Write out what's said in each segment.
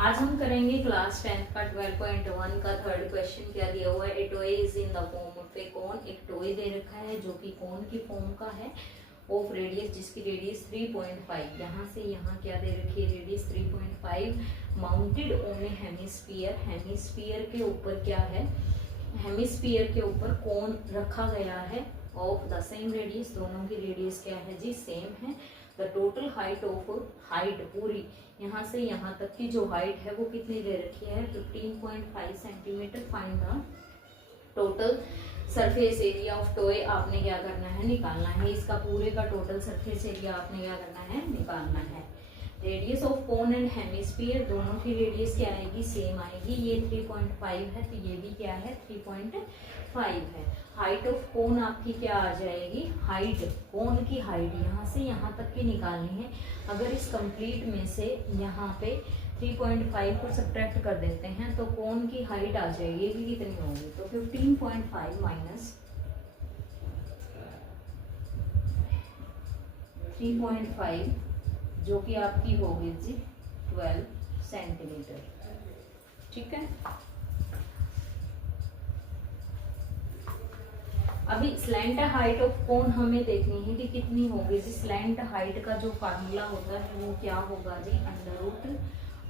आज हम करेंगे क्लास 10 का 12.1 का थर्ड क्वेश्चन। क्या दिया हुआ है? A toy is in the form of a cone. एक टॉय दे रखा है जो कि कोन की फॉर्म का है, ऑफ रेडियस जिसकी रेडियस 3.5। यहाँ से यहाँ क्या दे रखी है? Radius 3.5, mounted on A hemisphere. Hemisphere के ऊपर क्या है? हेमिस्फीयर के ऊपर कोन रखा गया है ऑफ द सेम रेडियस। दोनों की रेडियस क्या है जी? सेम है। The total height of, height पूरी यहाँ से यहाँ तक की जो हाइट है वो कितनी दे रखी है? 15.5 centimetre. Find the total surface area of toy. आपने क्या करना है? निकालना है। इसका पूरे का टोटल सरफेस एरिया आपने क्या करना है? निकालना है। Radius of cone and hemisphere, दोनों की रेडियस क्या आएगी? सेम आएगी। ये 3.5 है तो ये भी क्या है? 3.5 है। हाइट ऑफ कोन आपकी क्या आ जाएगी? हाइट, कोन की हाइट यहाँ से यहाँ तक की निकालनी है। अगर इस कंप्लीट में से यहाँ पे 3.5 को सब्ट्रैक्ट कर देते हैं तो कोन की हाइट आ जाएगी कि कितनी होगी? तो 15.5 माइनस 3.5 जो कि आपकी होगी जी 12 सेंटीमीटर। ठीक है। अभी स्लैंट हाइट ऑफ कोन हमें देखनी है कि कितनी होगी जी। स्लैंट हाइट का जो फार्मूला होता है वो क्या होगा जी? Under root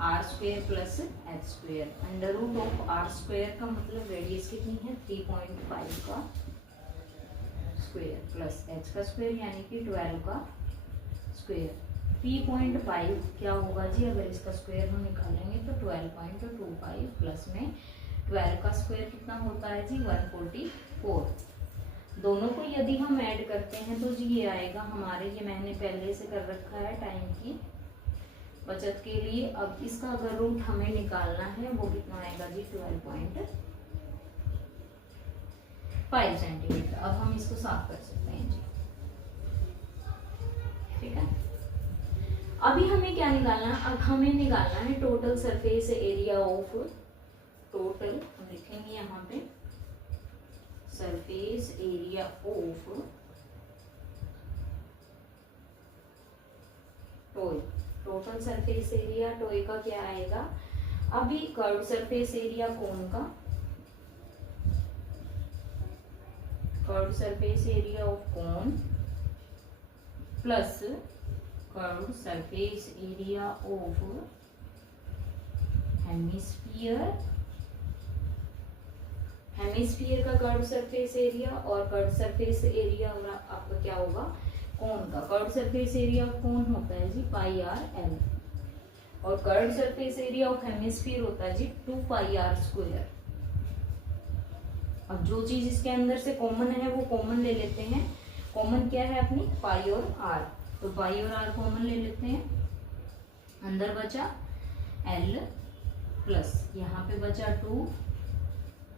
R square plus H square. Under root of R square का मतलब रेडियस कितनी है? 3.5 का स्क्वेयर प्लस एच का स्क्वेयर यानी कि 12 का स्क्वेयर। 3.5 क्या होगा जी? अगर इसका स्क्वेयर हम निकालेंगे तो 12.25 प्लस में 12 का स्क्वेयर कितना होता है जी? 144। दोनों को यदि हम ऐड करते हैं तो जी ये आएगा हमारे, ये मैंने पहले से कर रखा है टाइम की बचत के लिए। अब इसका अगर रूट हमें निकालना है वो कितना आएगा जी? 12.5 सेंटीमीटर। अब हम इसको साफ कर सकते हैं जी। ठीक है। अभी हमें क्या निकालना है? अब हमें निकालना है total surface area of, total हम लिखेंगे यहाँ पे surface area of toy. Total surface area toy का क्या आएगा? अभी कर्व सरफेस एरिया कोन का, curve surface area of cone plus curve surface area of hemisphere. Hemisphere का कर्व सरफेस एरिया और कर्व सरफेस एरिया आपका क्या होगा? कोन का। Curve surface area of cone होता है जी पाई आर एल और curve surface area of hemisphere होता है जी 2 पाई आर स्क्वायर। अब जो चीज इसके अंदर से कॉमन है वो कॉमन ले लेते हैं। कॉमन क्या है अपनी? पाई और आर, तो पाई और आर कॉमन ले लेते हैं। अंदर बचा एल प्लस यहाँ पे बचा 2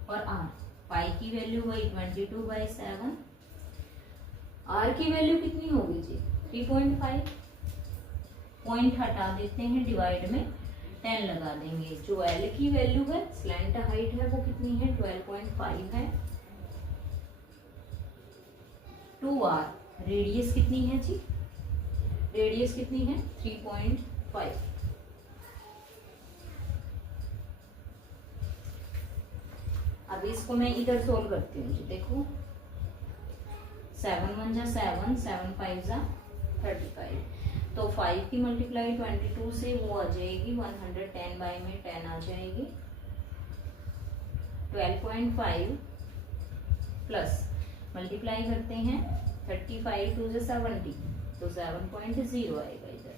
और आर। पाई की वैल्यू वही 22/7। आर की वैल्यू कितनी होगी जी? 3.5। पॉइंट हटा देते हैं, डिवाइड में 10 लगा देंगे। जो एल की वैल्यू है, स्लैंट हाइट है, वो कितनी है? 12.5 है। 2r, रेडियस कितनी है जी? रेडियस कितनी है? 3.5। अब इसको मैं इधर सोल्व करती हूँ जी। देखो 7 1 जा 7, 7 5 जा 35। तो 5 की मल्टीप्लाई 22 से वो आ जाएगी 110 बाई में 10 आ जाएगी। 12.5 प्लस मल्टीप्लाई करते हैं 35 2 जा 70 तो 7.0 आएगा इधर।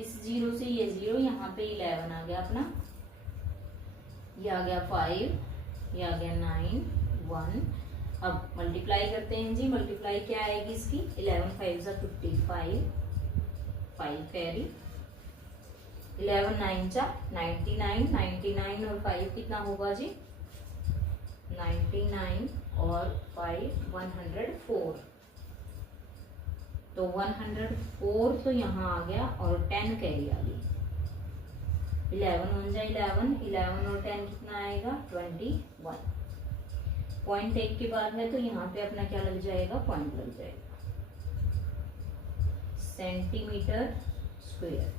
इस 0 से ये 0, यहाँ पे 11 आ गया अपना, ये आ गया 5, ये आ गया 9 1। अब मल्टीप्लाई करते हैं जी। मल्टीप्लाई क्या आएगी इसकी? 11 5 जा 55, 5 कैरी, 11 9 जा 99, 99 और 5 कितना होगा जी? 99 और 5 104। तो 104 तो यहाँ आ गया और 10 कैरी आ गई। 11 1 जा 11, 11 और 10 कितना आएगा? 21। पॉइंट 1 के बाद है तो यहाँ पे अपना क्या लग जाएगा? पॉइंट लग जाएगा। Centimetre square.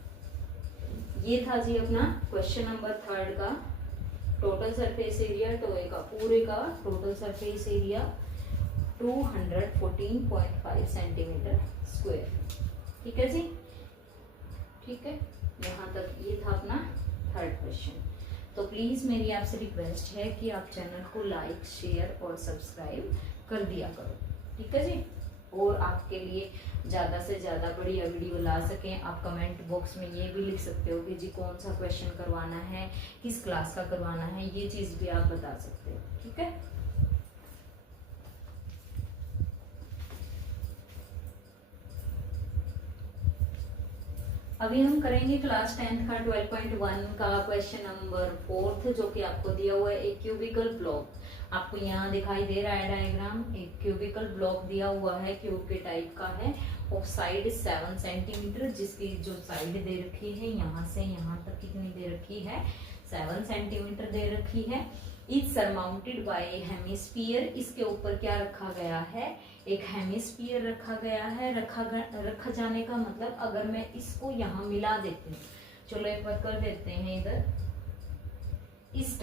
ये था जी अपना क्वेश्चन नंबर 3 का टोटल सरफेस एरिया टोए का पूरे का total surface area 214.5 centimetre square. ठीक है जी, ठीक है, यहाँ तक ये था अपना 3rd क्वेश्चन। तो प्लीज मेरी आपसे रिक्वेस्ट है कि आप चैनल को लाइक शेयर और सब्सक्राइब कर दिया करो। ठीक है जी, और आपके लिए ज़्यादा से ज़्यादा बढ़िया वीडियो ला सकें, आप कमेंट बॉक्स में ये भी लिख सकते हो कि जी कौन सा क्वेश्चन करवाना है, किस क्लास का करवाना है, ये चीज़ भी आप बता सकते हो। ठीक है, अभी हम करेंगे क्लास 10th का 12.1 का क्वेश्चन नंबर 4 जो कि आपको दिया हुआ है एक क्यूबिकल ब्लॉक। आपको यहाँ दिखाई दे रहा है डायग्राम, एक क्यूबिकल ब्लॉक दिया हुआ है, क्यूब के टाइप का है, ऑफ साइड 7 सेंटीमीटर, जिसकी जो साइड दे रखी है यहाँ से यहाँ तक कितनी दे रखी है 7 सेंटीमीटर दे रखी है। इज सरमाउंटेड बाय हेमिस्फीयर, इसके ऊपर क्या रखा गया है, एक हेमिस्फीयर रखा गया है। रखा जाने का मतलब अगर मैं इसको यहाँ मिला देती हूँ, चलो एक बार कर देते हैं इधर, इस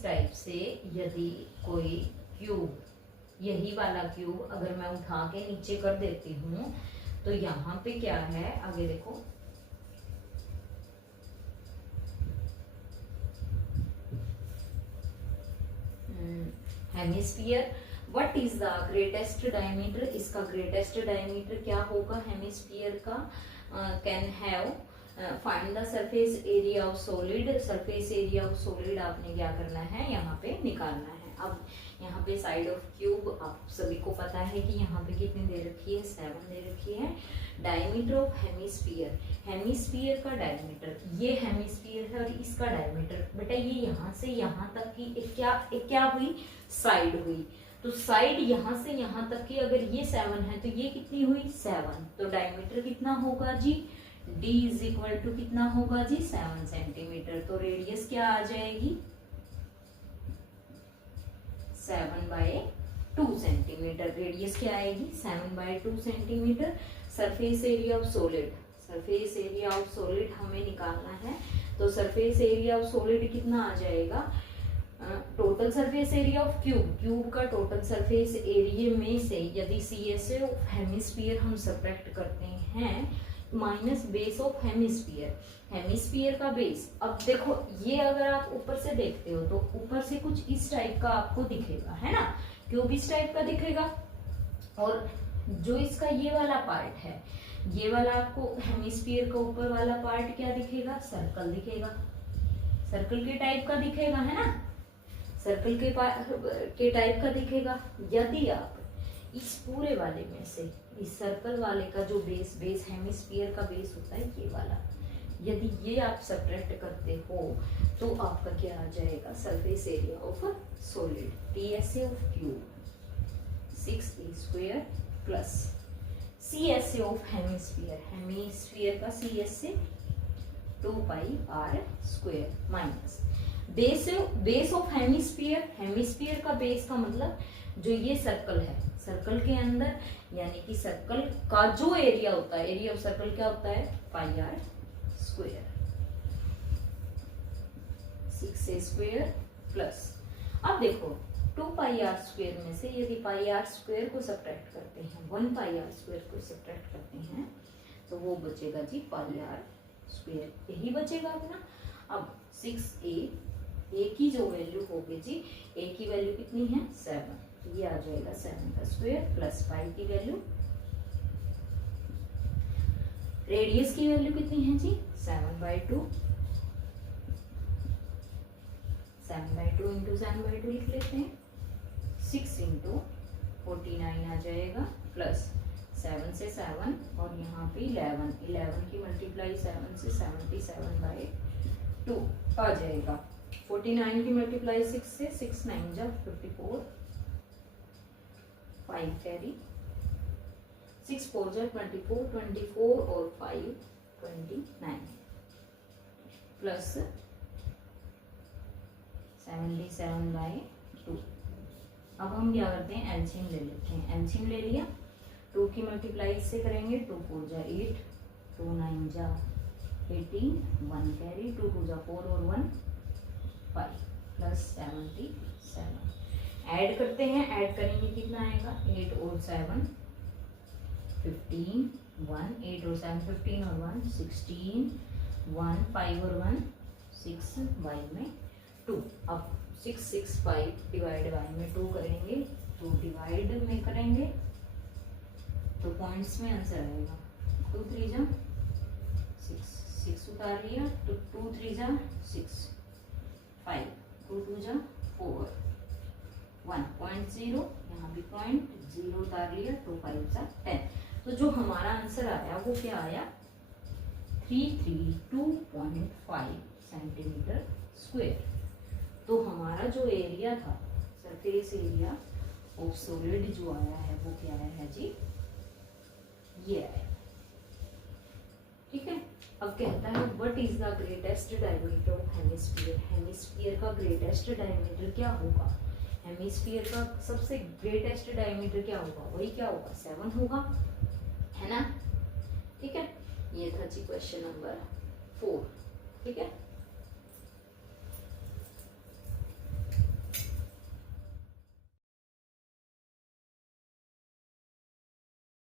टाइप से यदि कोई क्यूब, यही वाला क्यूब अगर मैं उठा के नीचे कर देती हूँ तो यहाँ पे क्या है, आगे देखो, hemisphere, what is the greatest diameter, इसका ग्रेटेस्ट डायमीटर क्या होगा हेमिस्फीयर का, can have find the surface area of solid, surface area of solid आपने क्या करना है यहाँ पे निकालना है। अब यहाँ पे साइड ऑफ क्यूब आप सभी को पता है कि यहाँ पे कितनी दे रखी है 7 दे रखी है। डायमीटर ऑफ हेमिस्फीयर, हेमिस्फीयर का डायमीटर, ये हेमिस्फीयर है और इसका डायमीटर बेटा ये यहाँ से यहाँ तक की एक क्या हुई साइड हुई, तो साइड यहाँ से यहाँ तक की अगर ये 7 है तो ये कितनी हुई 7, तो डायमीटर कितना होगा जी d इज इक्वल टू कितना होगा जी 7 सेंटीमीटर। तो रेडियस क्या आ जाएगी 7/2 सेंटीमीटर, रेडियस क्या आएगी 7/2 centimetre. Surface area of solid, surface area of solid हमें निकालना है, तो सरफेस एरिया ऑफ सॉलिड कितना आ जाएगा, total surface area of cube, cube का टोटल सरफेस एरिया में से यदि CSA ऑफ हेमिस्फीयर हम सब्ट्रैक्ट करते हैं minus base of hemisphere, hemisphere का बेस। अब देखो ये अगर आप ऊपर से देखते हो तो ऊपर से कुछ इस टाइप का आपको दिखेगा, है ना, क्यूब इस टाइप का दिखेगा, और जो इसका ये वाला पार्ट है, ये वाला आपको हेमिस्फीयर का ऊपर वाला पार्ट क्या दिखेगा, सर्कल दिखेगा, सर्कल के टाइप का दिखेगा, है ना, सर्कल के टाइप का दिखेगा। यदि आप इस पूरे वाले में से इस सर्कल वाले का जो बेस हेमिस्फीयर का बेस होता है ये वाला, यदि ये आप सब्ट्रैक्ट करते हो तो आपका क्या आ जाएगा surface area of solid, TSA of cube 6a square plus CSA of hemisphere, hemisphere का CSA 2πr square minus base of hemisphere, hemisphere का बेस का मतलब जो ये सर्कल है, सर्कल के अंदर यानी कि सर्कल का जो एरिया होता है, एरिया ऑफ सर्कल क्या होता है πr square 6a square plus, अब देखो 2πr स्क्वायर में से यदि πr स्क्वायर को सब्ट्रैक्ट करते हैं 1πr स्क्वायर को सब्ट्रैक्ट करते हैं तो वो बचेगा जी πr स्क्वायर, यही बचेगा अपना। अब 6a की जो वैल्यू होगी जी, a की वैल्यू कितनी है 7, ये आ जाएगा 7 का स्क्वायर प्लस 5 की वैल्यू, रेडियस की वैल्यू कितनी है जी 7/2, 7/2 इंटू 7/2 लिख लेते हैं, 6 इंटू 49 आ जाएगा प्लस 7 से 7 और यहाँ पे 11 की मल्टीप्लाई 7 से 77/2 आ जाएगा। 49 की मल्टीप्लाई 6 से 6 9 जा 54, 5 कैरी, 6 4 जा 24, 24 और 5 29 प्लस 77/2। अब हम क्या करते हैं एलसीएम ले लेते हैं, एलसीएम ले लिया, 2 की मल्टीप्लाई से करेंगे 2 4 जा 8, 2 9 जा 18, 1 कैरी, 2 2 जा 4 और 1 5 प्लस 77। ऐड करते हैं, ऐड करेंगे कितना आएगा 8 और 7 15, 1 8 और 7 15 और 1 16, 1 5 और 1 6 y में 2। अब 6 6 5 डिवाइड y में 2 करेंगे तो डिवाइड में करेंगे तो पॉइंट्स में आंसर आएगा 2 3 जा 6 6 उतार लिया तो 2 3 जा 6 5 2 2 जा 4 1.0 यहाँ भी 0.0 उतार लिया तो 5 जा 10। तो जो हमारा आंसर आया वो क्या आया 332.5 सेंटीमीटर स्क्वायर। तो हमारा जो एरिया था सरफेस एरिया ऑफ सॉलिड जो आया है वो क्या आया है जी, ये आया। ठीक है। अब कहता है what is the greatest diameter of hemisphere. Hemisphere का ग्रेटेस्ट डायमीटर क्या होगा, हेमिस्फीयर का सबसे ग्रेटेस्ट डायमीटर क्या होगा, वही क्या होगा 7 होगा, है ना। ठीक है, ये था जी क्वेश्चन नंबर 4। ठीक है।